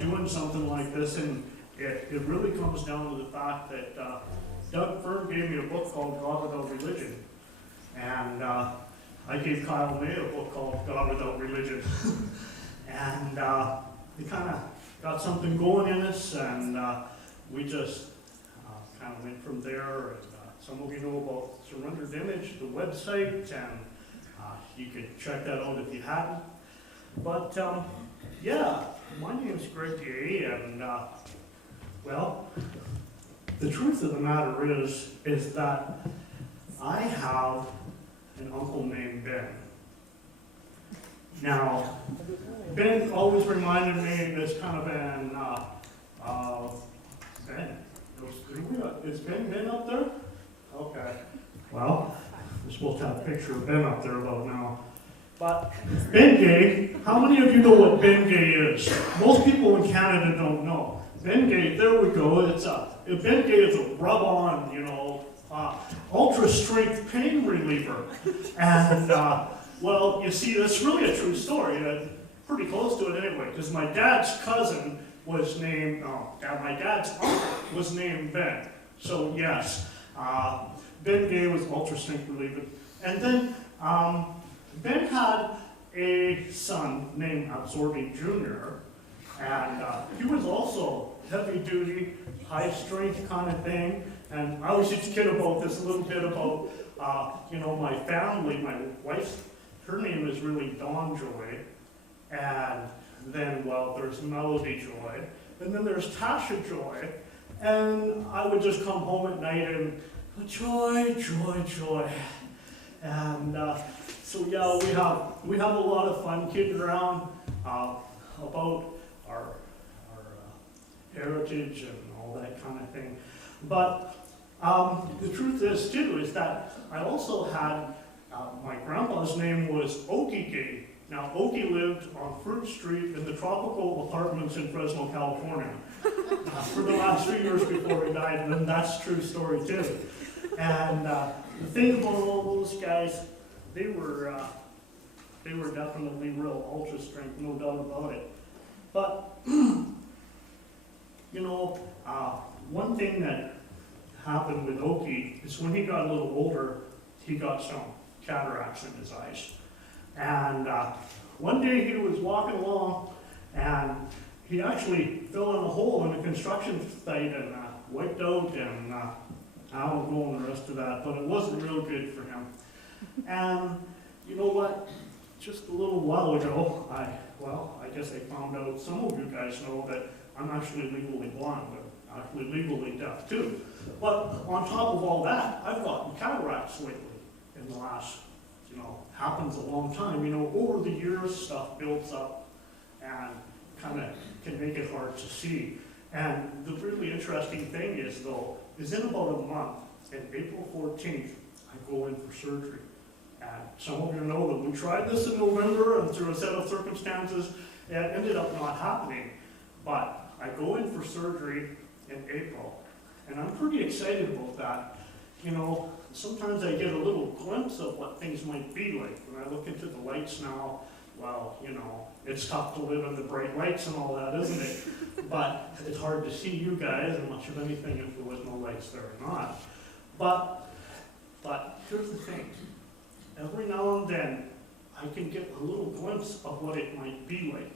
doing something like this, and it really comes down to the fact that Doug Fern gave me a book called God Without Religion, and I gave Kyle May a book called God Without Religion, and we kind of got something going in us, and we just kind of went from there. And, some of you know about Surrendered Image, the website, and you could check that out if you hadn't. But yeah, my name's Greg Day, and well, the truth of the matter is that I have an uncle named Ben. Now, Ben always reminded me this kind of an Ben. Is Ben up there? Okay. Well, we're supposed to have a picture of Ben up there about now. But Ben Gay, how many of you know what Ben Gay is? Most people in Canada don't know. Ben Gay, there we go. Ben Gay is a rub-on, ultra strength pain reliever. And well, you see, that's really a true story. Pretty close to it anyway, because my dad's cousin was named, my dad's uncle was named Ben. So yes, Ben Gay was ultra strength reliever. And then Ben had a son named Absorbing Jr., and he was also heavy duty, high strength kind of thing. And I always used to kid about this a little bit about, my family. My wife, her name is really Dawn Joy. And then, well, there's Melody Joy. And then there's Tasha Joy. And I would just come home at night and, joy, joy, joy. And so, yeah, we have a lot of fun kidding around about our heritage and all that kind of thing. But the truth is, too, is that I also had, my grandpa's name was Okie Gay. Now, Okie lived on Fruit Street in the tropical apartments in Fresno, California for the last 3 years before he died, and that's a true story, too. And the thing about all those guys, they were definitely real ultra strength, no doubt about it. But, one thing that happened with Okie is when he got a little older, he got some cataracts in his eyes. And one day he was walking along, and he actually fell in a hole in a construction site and wiped out, and I don't know the rest of that, but it wasn't real good for him. And you know what? Just a little while ago, I guess I found out, some of you guys know that I'm actually legally blind, but actually legally deaf too. But on top of all that, I've gotten cataracts lately in the last, happens a long time. Over the years, stuff builds up and kind of can make it hard to see. And the really interesting thing is, though, is in about a month, in April 14th, I go in for surgery. And some of you know that we tried this in November, and through a set of circumstances, it ended up not happening. But I go in for surgery in April, and I'm pretty excited about that. Sometimes I get a little glimpse of what things might be like. When I look into the lights now, well, it's tough to live in the bright lights and all that, isn't it? But it's hard to see you guys, and much of anything if there was no lights there or not. But here's the thing. Every now and then, I can get a little glimpse of what it might be like.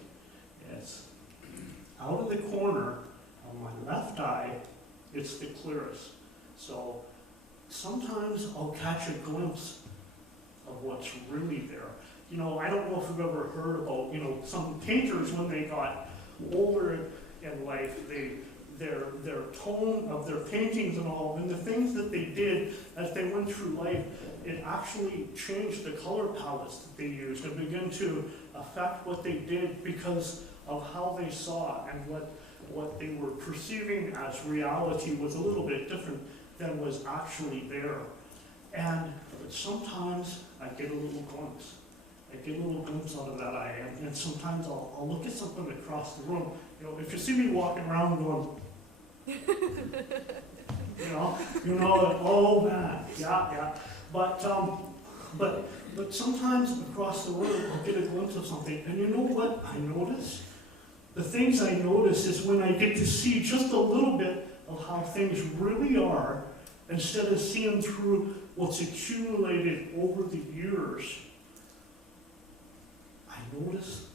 Yes. Out of the corner of my left eye, it's the clearest. So sometimes I'll catch a glimpse of what's really there. I don't know if you've ever heard about, some painters when they got older in life, their tone of their paintings and all, and the things that they did as they went through life, it actually changed the color palettes that they used and began to affect what they did because of how they saw, and what they were perceiving as reality was a little bit different than was actually there. And sometimes I get a little glimpse. Out of that eye, and sometimes I'll look at something across the room. If you see me walking around going, oh man, yeah. But sometimes across the room I'll get a glimpse of something, and you know what I notice? the things I notice is when I get to see just a little bit of how things really are, instead of seeing through what's accumulated over the years, I notice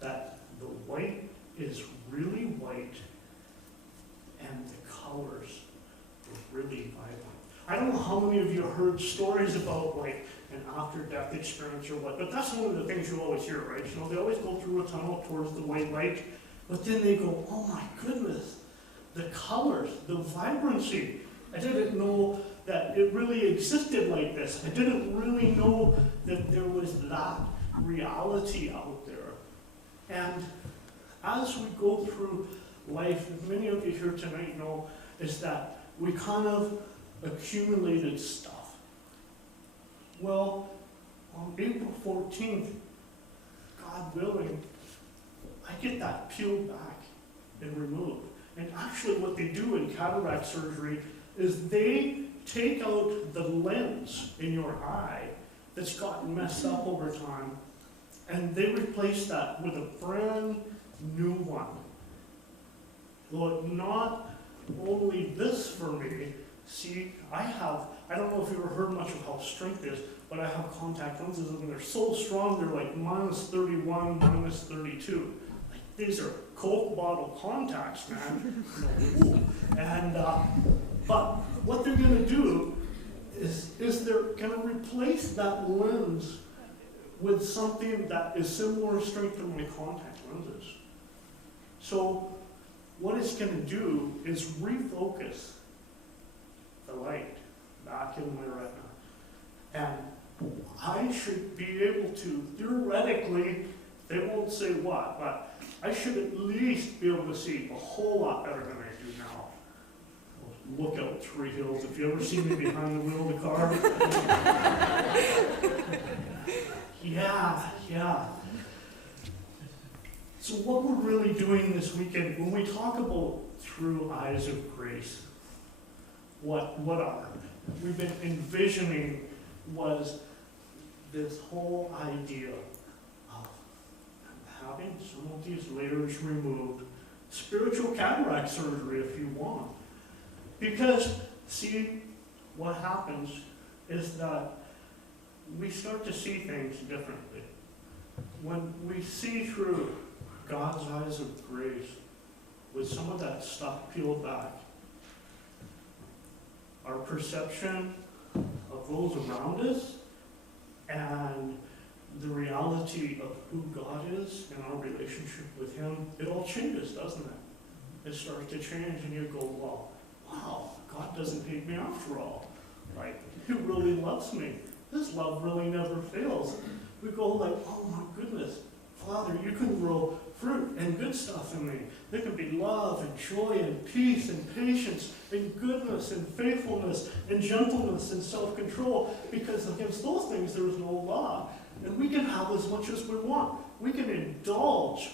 that the white is really white and the colors are really vibrant. I don't know how many of you heard stories about like an after-death experience or what, but that's one of the things you always hear, right? You know, they always go through a tunnel towards the white light, but then they go, oh my goodness, the colors, the vibrancy. I didn't know that it really existed like this. I didn't really know that there was that reality out there. And as we go through life, many of you here tonight know, is that we kind of accumulated stuff. Well, on April 14th, God willing, I get that peeled back and removed. And actually what they do in cataract surgery is they take out the lens in your eye that's gotten messed up over time, and they replace that with a brand new one. Well, not only this for me, see, I don't know if you ever heard much of how strength is, but I have contact lenses and they're so strong, they're like -31, -32. Like, these are Coke bottle contacts, man. And, but what they're gonna do is they're gonna replace that lens with something that is similar strength to my contact lenses. So what it's going to do is refocus the light back in my retina. And I should be able to, theoretically, they won't say what, but I should at least be able to see a whole lot better than I do now. Look out, Three Hills. If you ever see me behind the wheel of the car. Yeah. So what we're really doing this weekend, when we talk about through eyes of grace, what we've been envisioning was this whole idea of having some of these layers removed, spiritual cataract surgery if you want. Because, see, what happens is that we start to see things differently. When we see through God's eyes of grace, with some of that stuff peeled back, our perception of those around us and the reality of who God is and our relationship with Him, it all changes, doesn't it? It starts to change and you go, well, wow, God doesn't hate me after all. Like, He really loves me. His love really never fails. We go like, oh my goodness, Father, you can grow fruit and good stuff in me. There can be love and joy and peace and patience and goodness and faithfulness and gentleness and self-control, because against those things there is no law. And we can have as much as we want. We can indulge.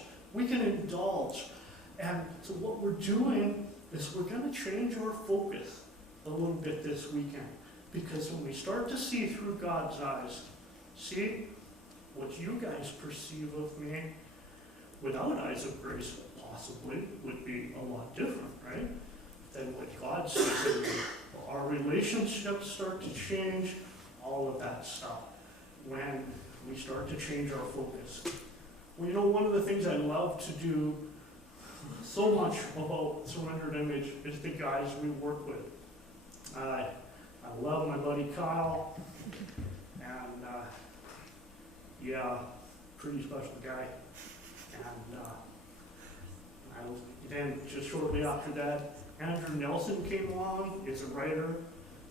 And so what we're doing is we're going to change our focus a little bit this weekend. Because when we start to see through God's eyes, see, what you guys perceive of me without eyes of grace possibly would be a lot different, right? Than what God sees in me. Our relationships start to change, all of that stuff, when we start to change our focus. Well, you know, one of the things I love to do so much about Surrendered Image is the guys we work with. I love my buddy Kyle, and pretty special guy. And then just shortly after that, Andrew Nelson came along, is a writer.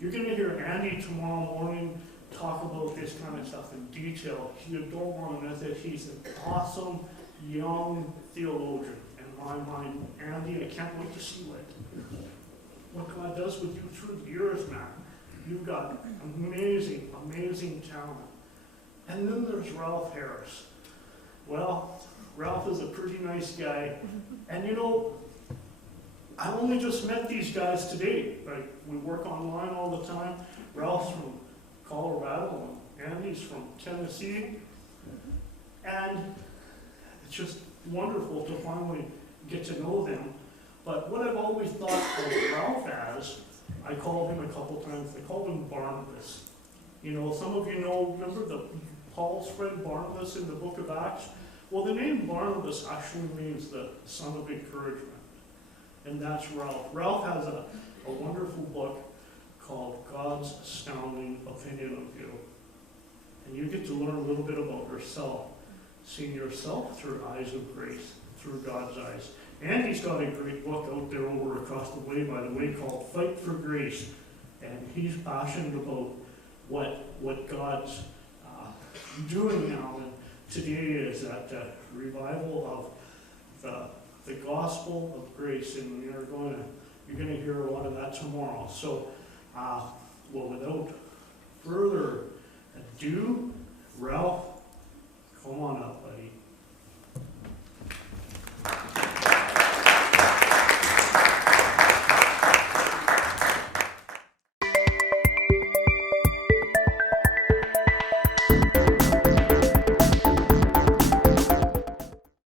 You're going to hear Andy tomorrow morning talk about this kind of stuff in detail. You don't want to miss it. He's an awesome young theologian in my mind. Andy, I can't wait to see what God does with you through the years, man. You've got amazing, amazing talent. And then there's Ralph Harris. Well, Ralph is a pretty nice guy. And you know, I only just met these guys today. Like, we work online all the time. Ralph's from Colorado and Andy's from Tennessee. And it's just wonderful to finally get to know them. But what I've always thought of Ralph as, I called him a couple times, I called him Barnabas. You know, some of you know, remember Paul's friend Barnabas in the book of Acts? Well, the name Barnabas actually means the son of encouragement. And that's Ralph. Ralph has a wonderful book called God's Astounding Opinion of You. And you get to learn a little bit about yourself, seeing yourself through eyes of grace, through God's eyes. And he's got a great book out there over across the way, by the way, called Fight for Grace. And he's passionate about what God's doing now. And today is that revival of the gospel of grace, and you're going to hear a lot of that tomorrow. So, well, without further ado, Ralph,